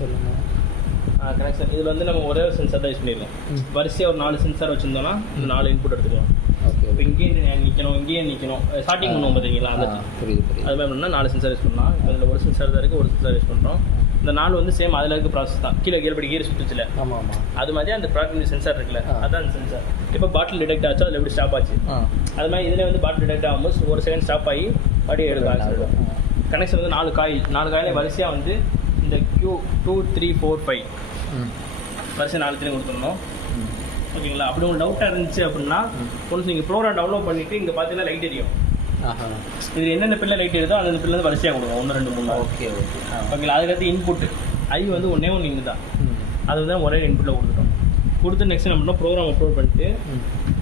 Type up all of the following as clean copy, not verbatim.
சொல்லுங்கள். கனெக்ஷன் இதில் வந்து நம்ம ஒரே ஒரு சென்சார் தான் யூஸ் பண்ணிடலாம். வரிசையாக ஒரு 4 சென்சார் வச்சுருந்தோம்னா இந்த 4 இன்புட் எடுத்துக்கலாம். ஓகே. இப்போ இங்கேயே நிற்கணும், இங்கேயே நிற்கணும், ஸ்டார்டிங் பண்ணுவோம் பார்த்தீங்களா, அந்த புரியுது. அது மாதிரி பண்ணால் 4 சென்சார் யூஸ் பண்ணலாம். இப்போ இதில் ஒரு சென்சார் தான் இருக்குது, ஒரு சென்சார் யூஸ் பண்ணுறோம். இந்த 4 வந்து சேம் அதில் இருக்க ப்ராசஸ் தான். கீழே கீழ்படி கீர் சுட்டுச்சுல, ஆமாம். அது மாதிரி அந்த ப்ராடக்ட் சென்சார் இருக்குல்ல, அதுதான் அந்த சென்சார். இப்போ பாட்டில் டிடெக்ட் ஆச்சோ அதில் எப்படி ஸ்டாப் ஆச்சு, அது மாதிரி இதில் வந்து பாட்டில் டிடெக்ட் ஆகும்போது ஒரு செகண்ட் ஸ்டாப் ஆகி மறுபடியும் எடுக்க கனெக்ஷன் வந்து 4 காயிலே வரிசையாக வந்து இந்த Q2 3 4 5 வரிசை 4 கொடுத்துடணும். ஓகேங்களா? அப்படி உங்களுக்கு டவுட்டாக இருந்துச்சு அப்படின்னா ஒன்று நீங்கள் ப்ரோக்ராம் டவுன்லோட் பண்ணிவிட்டு இங்கே பார்த்தீங்கன்னா லைட் எரியும். இது என்னென்ன பில்ல லைட் எரியுதோ அந்த பில்ல வந்து வரிசையாக கொடுங்க, 1 2 3. ஓகே. ஓகேங்களா? அதுக்கடுத்து இன்புட் ஐ வந்து ஒன்றே ஒன்று தான், அது வந்து ஒரே இன்புட்டில் கொடுத்துட்டோம். கொடுத்து நெக்ஸ்ட் நம்ம பண்ணோம் ப்ரோக்ராம் அப்லோட் பண்ணிட்டு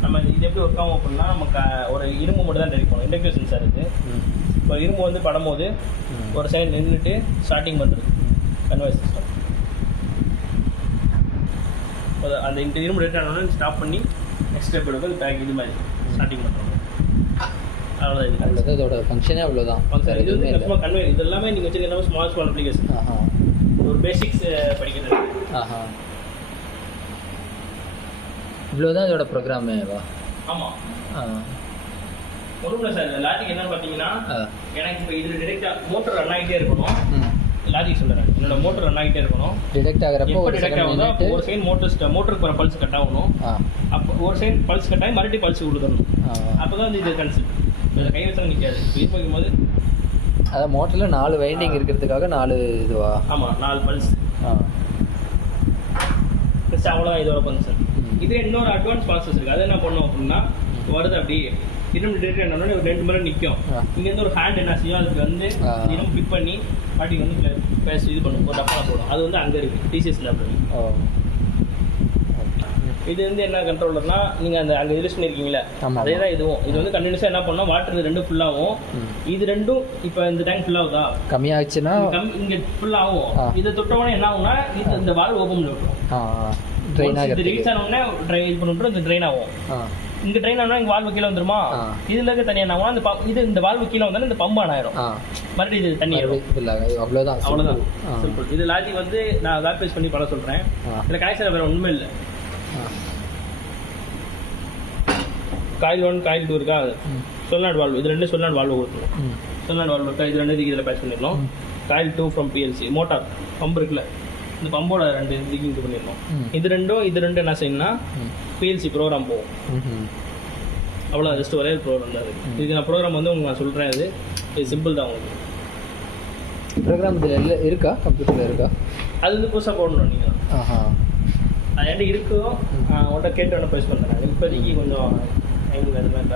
நம்ம இது எப்படி ஒர்க் ஆகும் அப்படின்னா நமக்கு ஒரு இரும்பு மட்டும் தான் டெரிக் பண்ணணும். இண்டக்டிவ் சென்சார் இருக்குது. இப்போ இரும்பு வந்து படும்போது ஒரு சைடு நின்றுட்டு ஸ்டார்டிங் பண்ணுறது கன்வேயர் சிஸ்டம். அந்த இரும்பு ரேட் ஆனாலும் ஸ்டாப் பண்ணி நெக்ஸ்ட் ஸ்டெப் எடுக்கும் பேக் இது மாதிரி ஸ்டார்டிங் பண்ணுறோம். அவ்வளோதான் இதோட ஃபங்க்ஷனே அவ்வளோதான். இது வந்து கஸ்டமர் கன்வேயர் இது எல்லாமே நீங்கள் வச்சுருக்க ஸ்மால் அப்ளிகேஷன். ஒரு பேசிக்ஸ் படிக்கிறது. இவ்வளோதான் இதோட ப்ரோக்ராமேவா? ஆமாம். ஒன்றும் இல்லை சார். லாஜிக் என்னன்னு பார்த்தீங்கன்னா எனக்கு இப்போ இதில் டிரெக்டாக மோட்டர் ரன் ஆகிட்டே இருக்கணும். லாஜிக் சொல்கிறேன், என்னோட மோட்டர் ரன் ஆகிட்டே இருக்கணும். டிடெக்ட் ஆகிறப்போ ஒரு செகண்ட் மோட்டருக்கு வர பல்ஸ் கட் ஆகணும். அப்போ ஒரு செகண்ட் பல்ஸ் கட் ஆகி மறுபடியும் பல்ஸ் கொடுத்துடணும். அப்போ தான் வந்து இது கன்செப்ட். இதில் கை வச்சாலும் நிற்காது. இப்போ வைக்கும்போது அதான் மோட்டரில் 4 வைண்டிங் இருக்கிறதுக்காக 4 இதுவா? ஆமாம், 4 பல்ஸ். ஃபஸ்ட் அவ்வளோதான் இதோட ஃபங்க்ஷன். இதே இன்னொரு அட்வான்ஸ் ப்ராசஸ் இருக்குது. அது என்ன பண்ணோம் அப்படின்னா வருது அப்படி இரும்பு டிடெக்ட் ஆனோடனே ஒரு 2 மணி நேரம் நிற்கும். இங்கேருந்து ஒரு ஹேண்ட் என்ன செய்யும், அதுக்கு வந்து இரும்பு பிக் பண்ணி பாட்டி வந்து பேசி இது பண்ணும், ஒரு டப்பாவில் போடும். அது வந்து அங்கே இருக்குது டிசிஎஸ் லேப்ல. இது வந்து என்ன கண்ட்ரோலர்னா நீங்கள் அந்த அங்கே யூஸ் பண்ணியிருக்கீங்களே அதே தான் இதுவும். இது வந்து கண்டினியூஸாக என்ன பண்ணோம், வாட்டர் இது 2 ஃபுல்லாகும். இது 2ம் இப்போ இந்த டேங்க் ஃபுல்லாகுதா, கம்மியாச்சுன்னா இங்கே ஃபுல்லாகும். இதை தொட்டவுடனே என்ன ஆகும்னா இந்த வால்வ் ஓப்பன் பண்ணி விட்டுரும். ட்ரெயின் ஆகும். ரீச் ஆனவுடனே ட்ரை இது பண்ணி விட்டுரும். இந்த ட்ரெயின் ஆகும். இங்கே ட்ரெயின் ஆனால் இங்கே வால்வு கீழே வந்துருமா, இதில் இருக்க தனியாக என்ன ஆகும், அந்த இது இந்த வால்வு கீழே வந்தாலும் இந்த பம்பு ஆன் ஆயிரும். மறுபடியும் இது தண்ணி அவ்வளோதான். சிம்பிள். இது லாஜிக் வந்து நான் வேப் பேஸ் பண்ணி பண்ண சொல்கிறேன். இதில் கனெக்ஷன் வேறு ஒன்றுமே இல்லை. காயில் 1 காயில் 2 இருக்கா, சொல்லாட் வால்வு. இது 2 சொல்லாட் வால்வு கொடுத்துருவோம். சொல்லாட் வால்வு இருக்கா, இது 2 இதில் பேட்ச் பண்ணிடணும். Coil 2 from PLC motor pump இருக்குல்ல, இந்த பம்போட 2 இதுக்கு இது பண்ணிடணும். இது 2 என்ன செய்யணும்னா பிஎல்சி ப்ரோக்ராம் போகும். அவ்வளோ ஜஸ்ட் ஒரே ப்ரோக்ராம் தான் இருக்குது. இதுக்கு நான் ப்ரோக்ராம் வந்து உங்களுக்கு நான் சொல்கிறேன். இது சிம்பிள் தான். உங்களுக்கு ப்ரோக்ராம் இதில் இருக்கா, கம்ப்யூட்டரில் இருக்கா? அது வந்து புதுசாக போடணும் நீங்கள். அது என்கிட்ட இருக்கோ உங்கள்கிட்ட கேட்டு வேணால் பேஸ் பண்ணுறேன். இப்போதைக்கு கொஞ்சம் டைம் வேறு மாதிரி